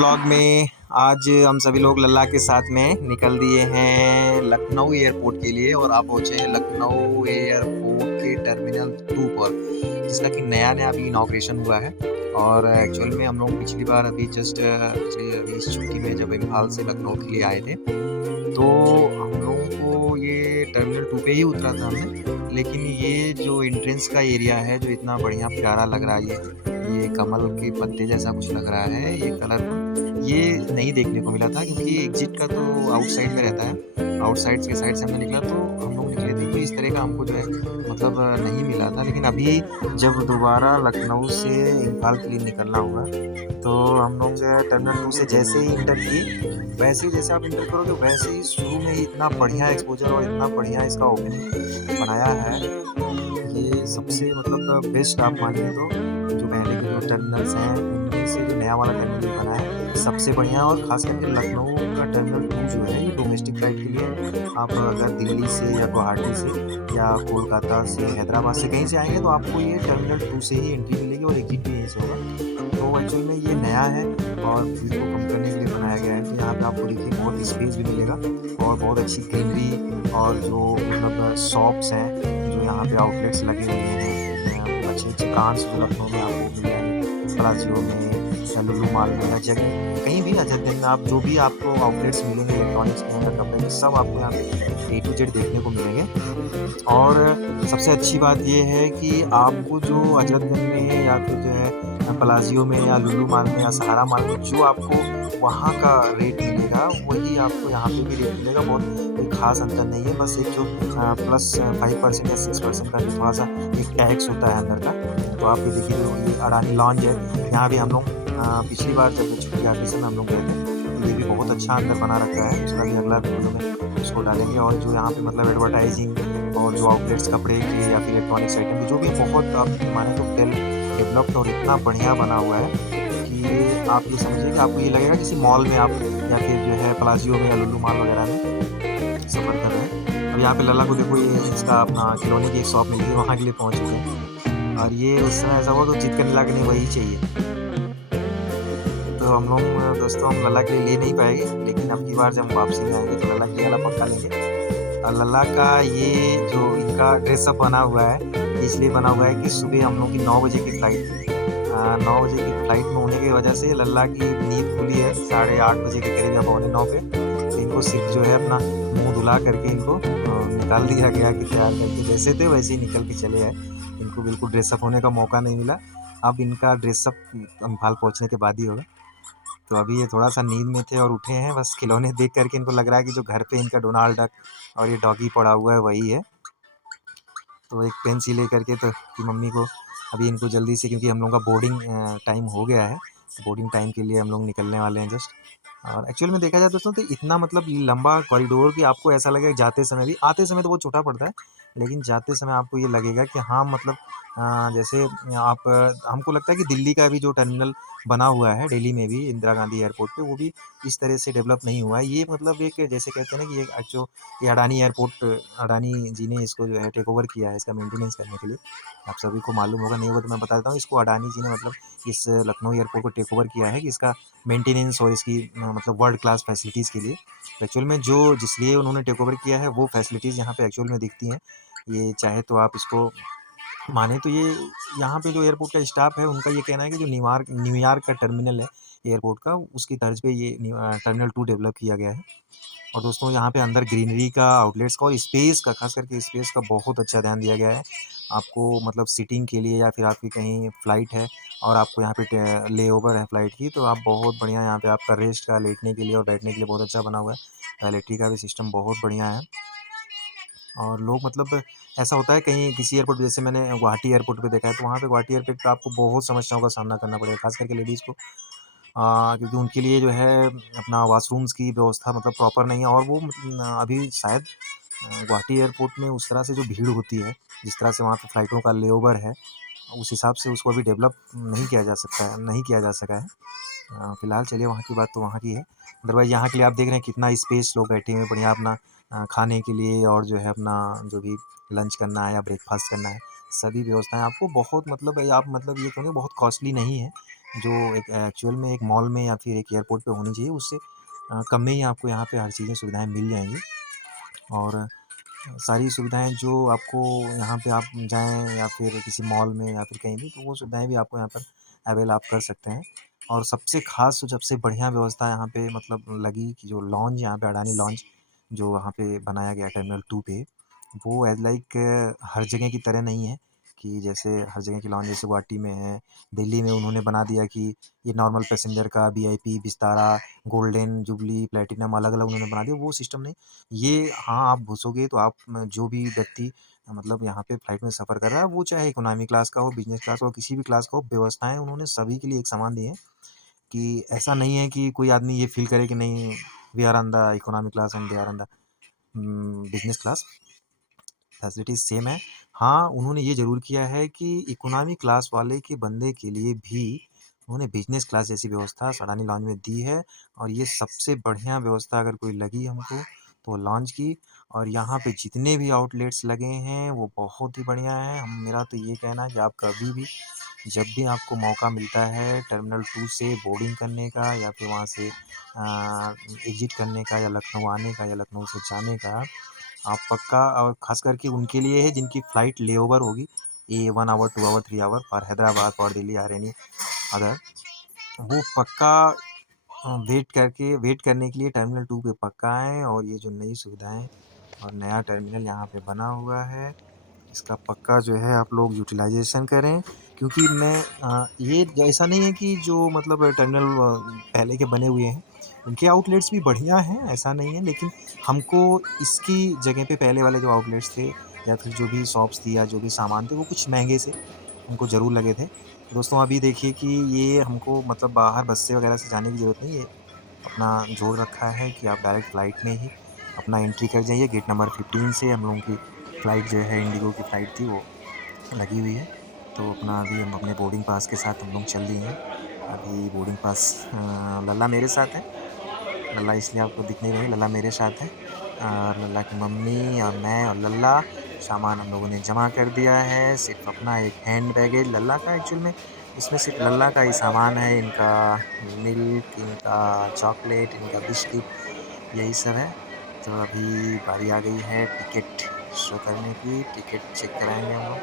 Blog में आज हम सभी लोग लल्ला के साथ में निकल दिए हैं लखनऊ एयरपोर्ट के लिए और आप पहुँचे हैं लखनऊ एयरपोर्ट के टर्मिनल 2 पर, जिसका कि नया-नया अभी इनॉग्रेशन हुआ है। और एक्चुअल में हम लोग पिछली बार अभी अभी इस छुट्टी में जब इम्फाल से लखनऊ के लिए आए थे, तो हम लोगों को ये टर्मिनल 2 पे ही उतरा था हमने। लेकिन ये जो एंट्रेंस का एरिया है, जो इतना बढ़िया प्यारा लग रहा है, ये कमल के पत्ते जैसा कुछ लग रहा है, ये कलरफुल, ये नहीं देखने को मिला था क्योंकि एग्ज़िट का तो आउटसाइड में रहता है। आउटसाइड के साइड से हमने निकला तो हम लोग निकले थे, तो इस तरह का हमको जो है मतलब नहीं मिला था। लेकिन अभी जब दोबारा लखनऊ से इम्फाल के लिए निकलना हुआ, तो हम लोग जो है टर्मिनल 2 से जैसे ही इंटर किए, वैसे ही जैसे आप इंटर करोगे वैसे ही शुरू में ही इतना बढ़िया एक्सपोज़र और इतना बढ़िया इसका ओपनिंग बनाया है। ये सबसे मतलब बेस्ट आप मानिए तो जो पहले के जो टर्मिनल्स हैं उनमें से जो नया वाला टर्मिनल बना है सबसे बढ़िया। और ख़ास करके लखनऊ का टर्मिनल 2 जो है ये डोमेस्टिक फ्लाइट के लिए, आप अगर दिल्ली से या गुवाहाटी से या कोलकाता से, हैदराबाद से कहीं से आएँगे तो आपको ये टर्मिनल 2 से ही एंट्री मिलेगी और एग्ज़िट भी यहीं से होगा। तो एक्चुअल में ये नया है और भीड़ को कम करने के लिए बनाया गया है। तो यहाँ पे आपको देखिए बहुत स्पेस भी मिलेगा और बहुत अच्छी ग्रीनरी और जो मतलब शॉप्स हैं, जो यहाँ पे आउटलेट्स लगे हुए हैं, अच्छे-अच्छे कांच जो लखनऊ में आपको मिल जाएँगे, पलाजियो में या लुलु मॉल में या जगह कहीं भी अजंता में आप जो भी आपको आउटलेट्स मिलेंगे इलेक्ट्रॉनिक्स के या कपड़े के, सब आपको यहाँ पे ए टू जेड देखने को मिलेंगे। और सबसे अच्छी बात ये है कि आपको जो हज़रतगंज में या फिर जो है पलाजियो में या लुलु मॉल में या सहारा मॉल में जो आपको वहाँ का रेट मिलेगा, वही आपको यहाँ पे भी रेट मिलेगा। बहुत कोई ख़ास अंतर नहीं है, बस एक जो प्लस 5% या 6% का जो थोड़ा-सा एक टैक्स होता है अंदर का। तो आप ये देखिए जो ये अडानी लॉन्ज है, यहाँ भी हम लोग पिछली बार जब छुट्टी आते समय हम लोग गए थे, तो ये भी बहुत अच्छा अंदर बना रखा है। उसका भी अगला वीडियो में उसको डालेंगे। और जो यहाँ पे मतलब एडवर्टाइज़िंग और जो आउटलेट्स कपड़े के या फिर इलेक्ट्रॉनिक्स आइटम के, जो भी बहुत आप माने तो वेल डेवलप्ड और इतना बढ़िया बना हुआ है कि आप ये समझिए कि आपको ये लगेगा किसी मॉल में आप या फिर जो है पलाजियो में या लुलु मॉल वगैरह में सफ़र कर रहे हैं। अब यहाँ पे लल्ला को देखो, ये इसका अपना खिलौने की एक शॉप मिली है, वहाँ के लिए पहुँच चुके हैं। और ये उस समय ऐसा हुआ तो जिद करने लगा कि नहीं वही चाहिए। तो हम लोग दोस्तों हम लल्ला के लिए ले नहीं पाएँगे, लेकिन अब की बार जब हम वापसी में आएँगे तो लल्ला के लिए वाला पक्का लेंगे। और लल्ला का ये जो इनका ड्रेसअप बना हुआ है, इसलिए बना हुआ है कि सुबह हम लोग की 9 बजे की फ़्लाइट थी। 9 बजे की फ़्लाइट में होने की वजह से लल्ला की नींद खुली है साढ़े 8 बजे के करीब या पौने 9 पे। तो इनको सिर्फ़ जो है अपना मुँह धुला करके इनको निकाल दिया गया कि तैयार करके जैसे थे वैसे ही निकल के चले आए। इनको बिल्कुल ड्रेसअप होने का मौका नहीं मिला। अब इनका ड्रेसअप इम्फाल पहुँचने के बाद ही होगा। तो अभी ये थोड़ा-सा नींद में थे और उठे हैं, बस खिलौने देख कर के इनको लग रहा है कि जो घर पे इनका डोनाल्ड डक और ये डॉगी पड़ा हुआ है वही है। तो एक पेन-सी लेकर के तो कि मम्मी को अभी इनको जल्दी से, क्योंकि हम लोगों का बोर्डिंग टाइम हो गया है। बोर्डिंग टाइम के लिए हम लोग निकलने वाले हैं जस्ट। और एक्चुअल में देखा जाए दोस्तों तो इतना मतलब लंबा कॉरिडोर कि आपको ऐसा लगेगा जाते समय भी, आते समय तो बहुत छोटा पड़ता है, लेकिन जाते समय आपको ये लगेगा कि हाँ मतलब जैसे आप हमको लगता है कि दिल्ली का भी जो टर्मिनल बना हुआ है दिल्ली में भी इंदिरा गांधी एयरपोर्ट पे, वो भी इस तरह से डेवलप नहीं हुआ है। ये मतलब एक जैसे कहते हैं ना कि ये जो ये अडानी एयरपोर्ट, अडानी जी ने इसको जो है टेक ओवर किया है इसका मेंटेनेंस करने के लिए। आप सभी को मालूम होगा, नहीं होगा तो मैं बता देता हूँ। इसको अडानी जी ने मतलब इस लखनऊ एयरपोर्ट को टेक ओवर किया है कि इसका मेंटेनेंस और इसकी मतलब वर्ल्ड क्लास फैसिलिटीज़ के लिए। तो एक्चुअल में जो जिसलिए उन्होंने टेक ओवर किया है वो फैसिलिटीज़ यहाँ पे एक्चुअल में दिखती हैं। ये चाहे तो आप इसको माने तो ये यहाँ पे जो एयरपोर्ट का स्टाफ है उनका ये कहना है कि जो न्यूयॉर्क का टर्मिनल है एयरपोर्ट का, उसकी तर्ज पे ये टर्मिनल 2 डेवलप किया गया है। और दोस्तों यहाँ पे अंदर ग्रीनरी का, आउटलेट्स का और स्पेस का, खास करके स्पेस का बहुत अच्छा ध्यान दिया गया है। आपको मतलब सीटिंग के लिए या फिर आपकी कहीं फ़्लाइट है और आपको यहाँ पे लेओवर है फ़्लाइट की, तो आप बहुत बढ़िया यहाँ पे आपका रेस्ट का, लेटने के लिए और बैठने के लिए बहुत अच्छा बना हुआ है। टॉयलेटरी का भी सिस्टम बहुत बढ़िया है। और लोग मतलब ऐसा होता है कहीं किसी एयरपोर्ट पे, जैसे मैंने गुवाहाटी एयरपोर्ट पे देखा है, तो वहाँ पे गुवाहाटी एयरपोर्ट पे आपको बहुत समस्याओं का सामना करना पड़ेगा, खास करके लेडीज़ को। क्योंकि उनके लिए जो है अपना वॉशरूम्स की व्यवस्था मतलब प्रॉपर नहीं है। और वो अभी शायद गुवाहाटी एयरपोर्ट में उस तरह से जो भीड़ होती है, जिस तरह से वहाँ पे फ़्लाइटों का लेओवर है, उस हिसाब से उसको अभी डेवलप नहीं किया जा सकता है, नहीं किया जा सका है। फ़िलहाल चलिए वहाँ की बात तो वहाँ की है। अदरवाइज़ यहाँ के लिए आप देख रहे हैं कितना स्पेस, लोग बैठे हुए हैं बढ़िया अपना खाने के लिए और जो है अपना जो भी लंच करना है या ब्रेकफ़ास्ट करना है, सभी व्यवस्थाएँ आपको बहुत मतलब आप मतलब ये कहेंगे बहुत कॉस्टली नहीं है। जो एक एक्चुअल में एक मॉल में या फिर एक एयरपोर्ट पे होनी चाहिए, उससे कम में ही आपको यहाँ पे हर चीज़ें सुविधाएँ मिल जाएँगी। और सारी सुविधाएँ जो आपको यहाँ पे आप जाएँ या फिर किसी मॉल में या फिर कहीं भी, तो वो सुविधाएँ भी आपको यहाँ पर अवेल आप कर सकते हैं। और सबसे ख़ास, सबसे बढ़िया व्यवस्था यहाँ पे मतलब लगी कि जो लॉन्ज यहाँ पे अडानी लॉन्ज जो वहाँ पे बनाया गया टर्मिनल 2 पे, वो एज़ लाइक हर जगह की तरह नहीं है कि जैसे हर जगह की लॉन्ज जैसे गुवाहाटी में है, दिल्ली में उन्होंने बना दिया कि ये नॉर्मल पैसेंजर का VIP, Vistara, golden, jubilee, platinum अलग-अलग उन्होंने बना दिया, वो सिस्टम नहीं। ये हाँ, आप घुसोगे तो आप जो भी व्यक्ति मतलब यहाँ पे फ्लाइट में सफ़र कर रहा है, वो चाहे इकोनॉमी क्लास का हो, बिज़नेस क्लास हो, किसी भी क्लास का हो, व्यवस्थाएँ उन्होंने सभी के लिए एक समान दी हैं कि ऐसा नहीं है कि कोई आदमी ये फ़ील करे कि नहीं, we are on the economy class and they are on the business class. Facilities same है। हाँ, उन्होंने ये ज़रूर किया है कि इकोनॉमी क्लास वाले के बंदे के लिए भी उन्होंने बिज़नेस क्लास जैसी व्यवस्था अडानी लॉन्ज में दी है। और ये सबसे बढ़िया व्यवस्था अगर कोई लगी हमको, तो लॉन्च की। और यहाँ पे जितने भी आउटलेट्स लगे हैं, वो बहुत ही बढ़िया हैं। मेरा तो ये कहना है कि आप कभी भी, जब भी आपको मौका मिलता है टर्मिनल 2 से बोर्डिंग करने का या फिर वहाँ से एग्ज़िट करने का, या लखनऊ आने का, या लखनऊ से जाने का, आप पक्का, और ख़ास करके उनके लिए है जिनकी फ़्लाइट लेओवर होगी, ये 1 hour, 2 hour, 3 hour for Hyderabad, for Delhi और एनी अदर, वो पक्का वेट करने के लिए टर्मिनल 2 पे पक्का आएँ। और ये जो नई सुविधाएँ और नया टर्मिनल यहाँ पे बना हुआ है, इसका पक्का जो है आप लोग यूटिलाइज़ेशन करें। क्योंकि ये ऐसा नहीं है कि जो मतलब टर्मिनल पहले के बने हुए हैं, उनके आउटलेट्स भी बढ़िया हैं, ऐसा नहीं है। लेकिन हमको इसकी जगह पे पहले वाले जो आउटलेट्स थे या फिर जो भी शॉप्स थी या जो भी सामान थे, वो कुछ महँगे से हमको ज़रूर लगे थे। तो दोस्तों, अभी देखिए कि ये हमको मतलब बाहर बस से वगैरह से जाने की ज़रूरत नहीं है। अपना जोड़ रखा है कि आप डायरेक्ट फ़्लाइट में ही अपना एंट्री कर जाइए। गेट नंबर 15 से हम लोगों की फ़्लाइट जो है, इंडिगो की फ़्लाइट थी, वो लगी हुई है। तो अपना अभी हम अपने बोर्डिंग पास के साथ हम लोग चल दिए हैं। अभी बोर्डिंग पास लल्ला मेरे साथ है। लल्ला इसलिए आपको दिख नहीं रही, लल्ला मेरे साथ है। और लल्ला की मम्मी और मैं और लल्ला सामान हम लोगों ने जमा कर दिया है। सिर्फ अपना एक हैंड बैगेज लल्ला का, एक्चुअल में इसमें सिर्फ लल्ला का ही सामान है। इनका मिल्क, इनका चॉकलेट, इनका बिस्किट, यही सब है। तो अभी बारी आ गई है टिकट शो करने की। टिकट चेक कराएंगे हम लोग।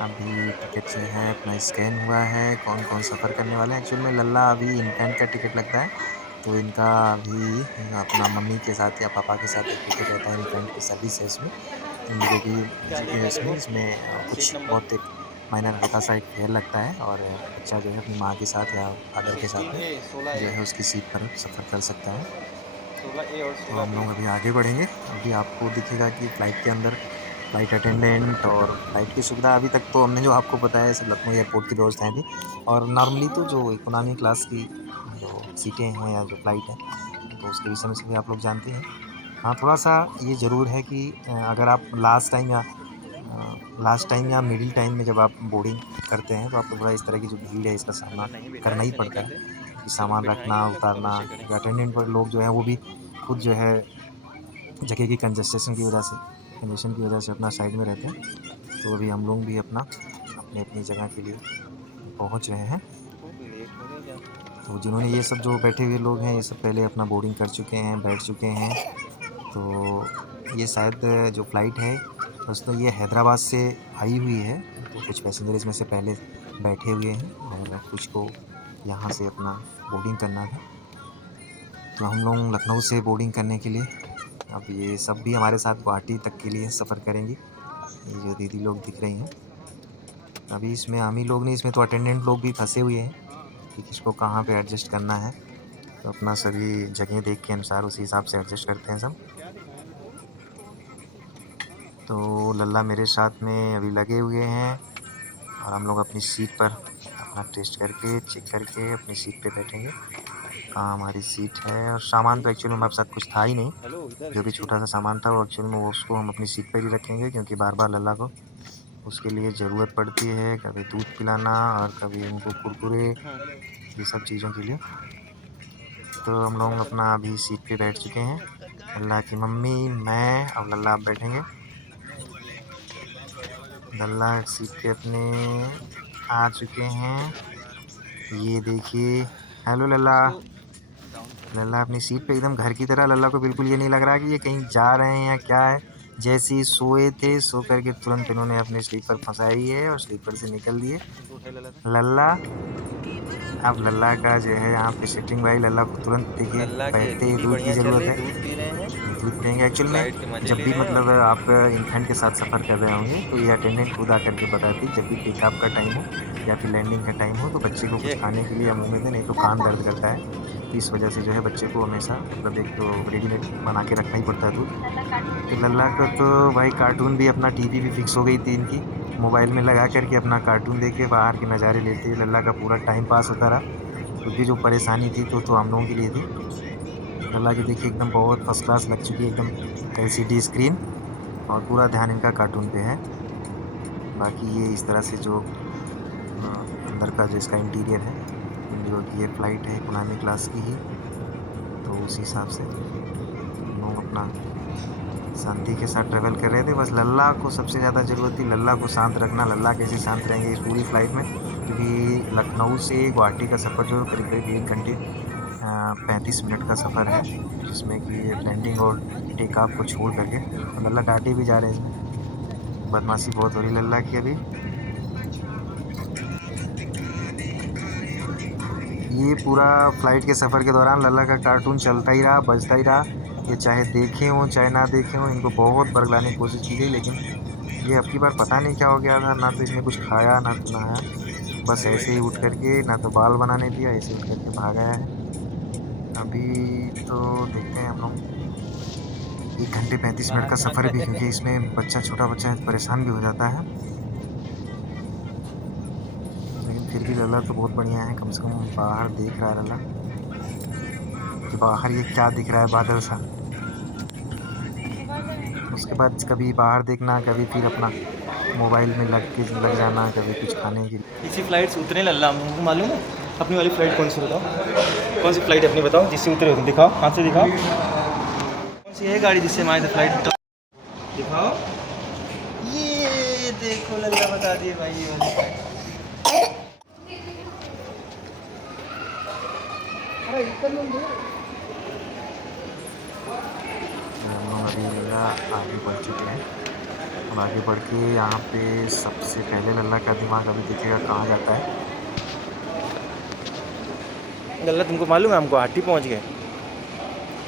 अभी टिकट जो है अपना स्कैन हुआ है। कौन कौन सफ़र करने वाले हैं, एक्चुअल में लल्ला अभी इन्फेंट का टिकट लगता है, तो इनका अभी अपना मम्मी के साथ या पापा के साथ एक टिकट रहता है। इन्फेंट की सर्विस है इसमें, इंडिगो की इसमें इसमें कुछ बहुत एक माइनर हल्का सा एक फेयर लगता है। और बच्चा जो है अपनी माँ के साथ या फादर के साथ में जो है उसकी सीट पर सफ़र कर सकता है। तो हम लोग अभी आगे बढ़ेंगे। अभी आपको दिखेगा कि फ़्लाइट के अंदर फ़्लाइट अटेंडेंट और फ़्लाइट की सुविधा, अभी तक तो हमने जो आपको बताया सिर्फ लखनऊ एयरपोर्ट की व्यवस्थाएँ थी। और नॉर्मली तो जो इकोनॉमी क्लास की जो सीटें हैं या जो फ़्लाइट है, तो उसके विषय में सभी आप लोग जानते हैं। हाँ, थोड़ा-सा ये ज़रूर है कि अगर आप लास्ट टाइम या मिडिल टाइम में जब आप बोर्डिंग करते हैं, तो आपको थोड़ा इस तरह की जो भीड़ है इसका सामना अगर नहीं भी था करना ही ऐसे नहीं पड़ता कर है। दे क्योंकि तो सामान बिठाएंगे रखना, ही मत उतारना, भविष्य क्योंकि करेंगे। अटेंडेंट पर लोग जो हैं वो भी खुद जो है जगह की कंजेशन की वजह से अपना साइड में रहते हैं। तो अभी हम लोग भी अपनी जगह के लिए पहुँच रहे हैं। तो लेट हो गया क्या? तो जिन्होंने ये सब जो बैठे हुए लोग हैं, ये सब पहले अपना बोर्डिंग कर चुके हैं, बैठ चुके हैं। तो ये शायद जो फ़्लाइट है दोस्तों, ये हैदराबाद से आई हुई है। तो कुछ पैसेंजर इसमें से पहले बैठे हुए हैं और कुछ को यहाँ से अपना बोर्डिंग करना था। तो हम लोग लखनऊ से बोर्डिंग करने के लिए, अब ये सब भी हमारे साथ गुवाहाटी तक के लिए सफ़र करेंगी। ये जो दीदी लोग दिख रही हैं, अभी इसमें हम ही लोग नहीं, इसमें तो अटेंडेंट लोग भी फँसे हुए हैं कि किसको कहाँ पे एडजस्ट करना है। तो अपना सभी जगह देख के अनुसार उसी हिसाब से एडजस्ट करते हैं सब। तो लल्ला मेरे साथ में अभी लगे हुए हैं और हम लोग अपनी सीट पर अपना टेस्ट करके, चेक करके अपनी सीट पे बैठेंगे। कहाँ हमारी सीट है। और सामान तो एक्चुअली में हमारे साथ कुछ था ही नहीं। हेलो इधर जो भी 16। छोटा-सा सामान था वो एक्चुअल में वो उसको हम अपनी सीट पर ही रखेंगे, क्योंकि बार-बार लल्ला को उसके लिए ज़रूरत पड़ती है, कभी दूध पिलाना और कभी उनको कुरकुरे, हाँ। ये सब चीज़ों के लिए। तो हम लोग अपना अभी सीट पे बैठ चुके हैं। लल्ला की मम्मी, मैं और लल्ला अब बैठेंगे। लल्ला सीट पे अपने आ चुके हैं। ये देखिए, हेलो लल्ला। लल्ला अपनी सीट पे एकदम घर की तरह। लल्ला को बिल्कुल ये नहीं लग रहा कि ये कहीं जा रहे हैं या क्या है। जैसे ही सोए थे, सो करके तुरंत इन्होंने अपने स्लीपर फंसाई है और स्लीपर से निकल दिए। लल्ला, अब लल्ला का जो है यहाँ पे सेटिंग भाई, लल्ला को तुरंत देखिए लल्ला की बैठते ही एक्टिविटी दूध की बढ़िया चल ज़रूरत रही, है। दूध पी रहे हैं, दूध पिएंगे एक्चुअल में। फ्लाइट के मजे जब ले भी रहे हैं। मतलब आप इन्फेंट के साथ सफ़र कर रहे होंगे तो ये अटेंडेंट खुद आकर के बताती है, जब भी टेक ऑफ का टाइम हो या फिर लैंडिंग का टाइम हो तो बच्चे को कुछ ये खाने के लिए या मुंह में दें, नहीं तो कान दर्द करता है। तो इस वजह से जो है बच्चे को हमेशा मतलब एक तो रेडीमेड बना के रखना ही पड़ता है दूध। तो लल्ला को तो भाई कार्टून भी, अपना टीवी भी फिक्स हो गई थी इनकी, मोबाइल में लगा करके अपना कार्टून देख के बाहर के नज़ारे लेते हुए लल्ला का पूरा टाइम पास होता रहा। क्योंकि जो परेशानी थी तो हम लोगों के लिए थी। लल्ला की देखिए एकदम बहुत फर्स्ट क्लास लग चुकी है, एकदम एलसीडी स्क्रीन, और पूरा ध्यान इनका कार्टून पे है। बाकी ये इस तरह से जो अंदर का जो इसका इंटीरियर है, जो कि ये फ़्लाइट है इकोनॉमी क्लास की ही, तो उस हिसाब से हम लोग अपना शांति के साथ ट्रैवल कर रहे थे। बस लल्ला को सबसे ज़्यादा ज़रूरत थी लल्ला को शांत रखना। लल्ला कैसे शांत रहेंगे इस पूरी फ़्लाइट में, क्योंकि लखनऊ से गुवाहाटी का सफ़र जो करीब-करीब 1 घंटे 35 मिनट का सफ़र है, जिसमें कि लैंडिंग और टेक ऑफ को छोड़ करके। और लल्ला डाँटे भी जा रहे हैं इसमें, बदमाशी बहुत हो रही लल्ला की अभी। ये पूरा फ्लाइट के सफ़र के दौरान लल्ला का कार्टून चलता ही रहा, बजता ही रहा। ये चाहे देखे हों चाहे ना देखे हों, इनको बहुत बरगलाने की कोशिश की गई, लेकिन ये अब की बार पता नहीं क्या हो गया था, ना तो इसने कुछ खाया ना तो नहाया, बस ऐसे ही उठ कर के ना तो बाल बनाने दिया, ऐसे उठ कर के भाग आया है। अभी तो देखते हैं हम लोग 1 घंटे 35 मिनट का सफ़र भी, क्योंकि इसमें बच्चा, छोटा बच्चा है तो परेशान भी हो जाता है। लेकिन फिर भी लल्ला तो बहुत बढ़िया है, कम से कम बाहर देख रहा है लल्ला कि बाहर ये क्या दिख रहा है, बादल सा। उसके बाद कभी बाहर देखना, कभी फिर अपना मोबाइल में लग जाना, कभी कुछ खाने के लिए। इसी फ्लाइट से उतरे लल्ला, हमको मालूम है। अपनी वाली फ्लाइट कौन सी बताओ, कौन सी फ्लाइट है अपनी बताओ, जिससे उतरे हो तुम, दिखाओ हाथ से दिखाओ, कौन सी है गाड़ी जिससे हम आए थे फ्लाइट बताओ, दिखाओ। ये देखो लल्ला बता दिए भाई, ये वाली फ्लाइट। हम लोग अभी लल्ला आगे बढ़ चुके हैं। अब आगे बढ़ के यहाँ पे सबसे पहले लल्ला का दिमाग अभी दिखेगा कहाँ जाता है। लल्ला तुमको मालूम है हम गुवाहाटी पहुँच गए।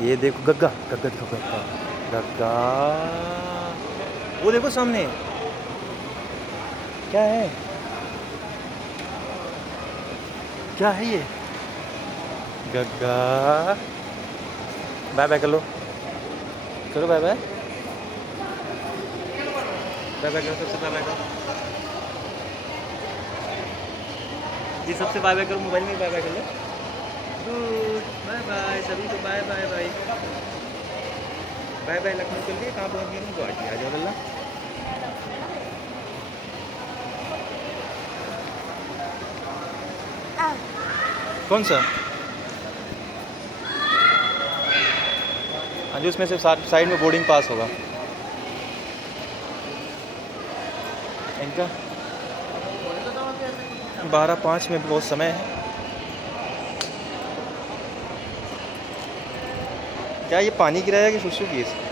ये देखो गग्गा, गग्गा दिखाओ, गग्गा, गग्गा, वो देखो सामने क्या है, क्या है ये, गग्गा। बाय बाय कर लो, चलो बाय बाय, बाय बाय करो, सबसे बाय बाय करो जी, सबसे बाय बाय करो, मोबाइल में बाय बाय कर लो। गुड बाय बाय सभी को, bye bye bye bye bye. Lucknow चल दिए, कहाँ पहुँच गए तुम, गुवाहाटी आ जाओ लल्ला। कौन सा, हाँ जी उसमें से साइड में बोर्डिंग पास होगा इनका। 12:05 में बहुत समय है। क्या ये पानी गिराया कि सुसु की है?